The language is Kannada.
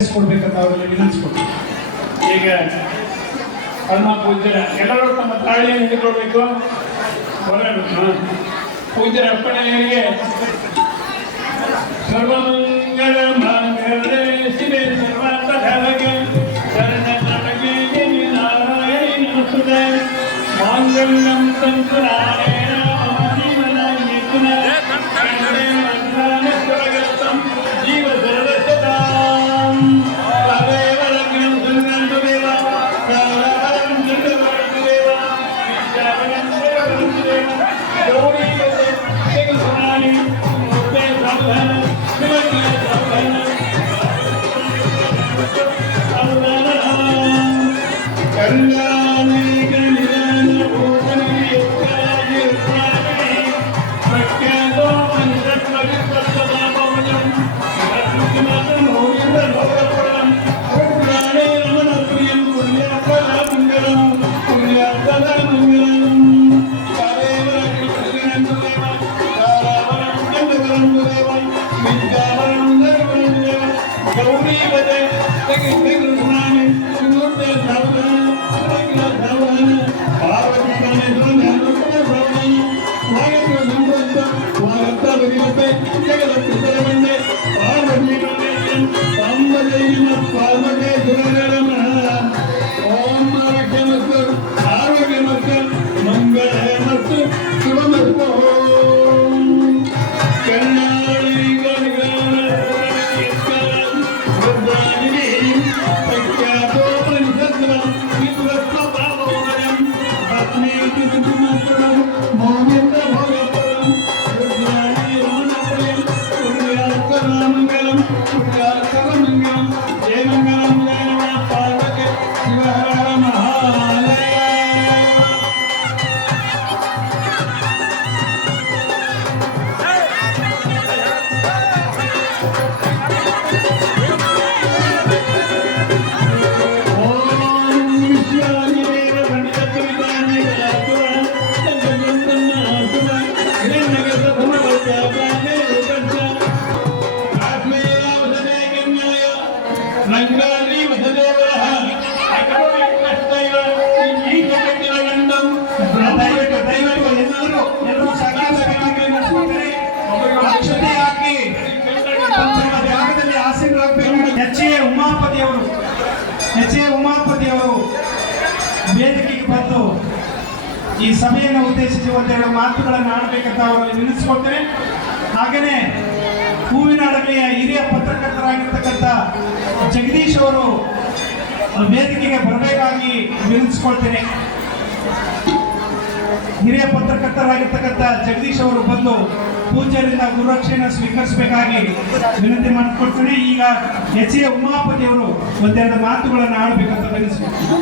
ಕೊಡ್ಬೇಕಂತ ಅವರಲ್ಲಿ ವಿನಂತಿಸ್ಕೊಡ್ತೀನಿ ಈಗ ಪರಮ ಪೂಜ್ಯರ ಎಲ್ಲರೂ ತಮ್ಮ ತಾಳಿಯನ್ನು ಹಿಡಿದುಕೊಳ್ಬೇಕು ಹೊರಬೇಕು ಪೂಜ್ಯರ ಅಪ್ಪಣೆಯವರಿಗೆ ಸರ್ವಮಂಗಳ ಮಂಗಳೇ ಶಿವೆ ಸರ್ವಾರ್ಥ ಧರಗೆ ಶರಣ ನಮಗೆ ದೇವಿ ನಾರಾಯಣಿ ನಮಸ್ತುತೆ ಮಾಂಗಲ್ಯಂ ತಂತು ನಾರಾಯಣ ಮಮ ಜೀವನ ಯೇತುನ Thank you. ya. Tamam ಎಲ್ಲರೂ ಹಾಕಿ ಜಾಗದಲ್ಲಿ ಆಸೀನರಾಗಬೇಕು ಎಚ್ ಎ ಉಮಾಪತಿ ಅವರು ಎಚ್ ಎ ಉಮಾಪತಿ ಅವರು ವೇದಿಕೆಗೆ ಈ ಸಭೆಯನ್ನು ಉದ್ದೇಶಿಸಿ ಒಂದೆರಡು ಮಾತುಗಳನ್ನು ಆಡಬೇಕಂತ ಅವರಲ್ಲಿ ನಿಲ್ಲಿಸಿಕೊಡ್ತೇನೆ ಹಾಗೆಯೇ ಹೂವಿನ ಅಡಗಲೆಯ ಹಿರಿಯ ಪತ್ರಕರ್ತರಾಗಿರ್ತಕ್ಕಂಥ ಜಗದೀಶ್ ಅವರು ವೇದಿಕೆಗೆ ಬರಬೇಕಾಗಿ ವಿನಿಸ್ಕೊಳ್ತೇನೆ ಹಿರಿಯ ಪತ್ರಕರ್ತರಾಗಿರ್ತಕ್ಕಂಥ ಜಗದೀಶ್ ಅವರು ಬಂದು ಪೂಜ್ಯರಿಂದ ಗುರುರಕ್ಷೆಯನ್ನು ಸ್ವೀಕರಿಸಬೇಕಾಗಿ ವಿನಂತಿ ಮಾಡಿಕೊಡ್ತೀನಿ ಈಗ ಎಚ್ ಎ ಉಮಾಪತಿಯವರು ಒಂದೆರಡು ಮಾತುಗಳನ್ನು ಆಡಬೇಕಂತ ವಿನಿಸ್ಕೊಳ್ತೀನಿ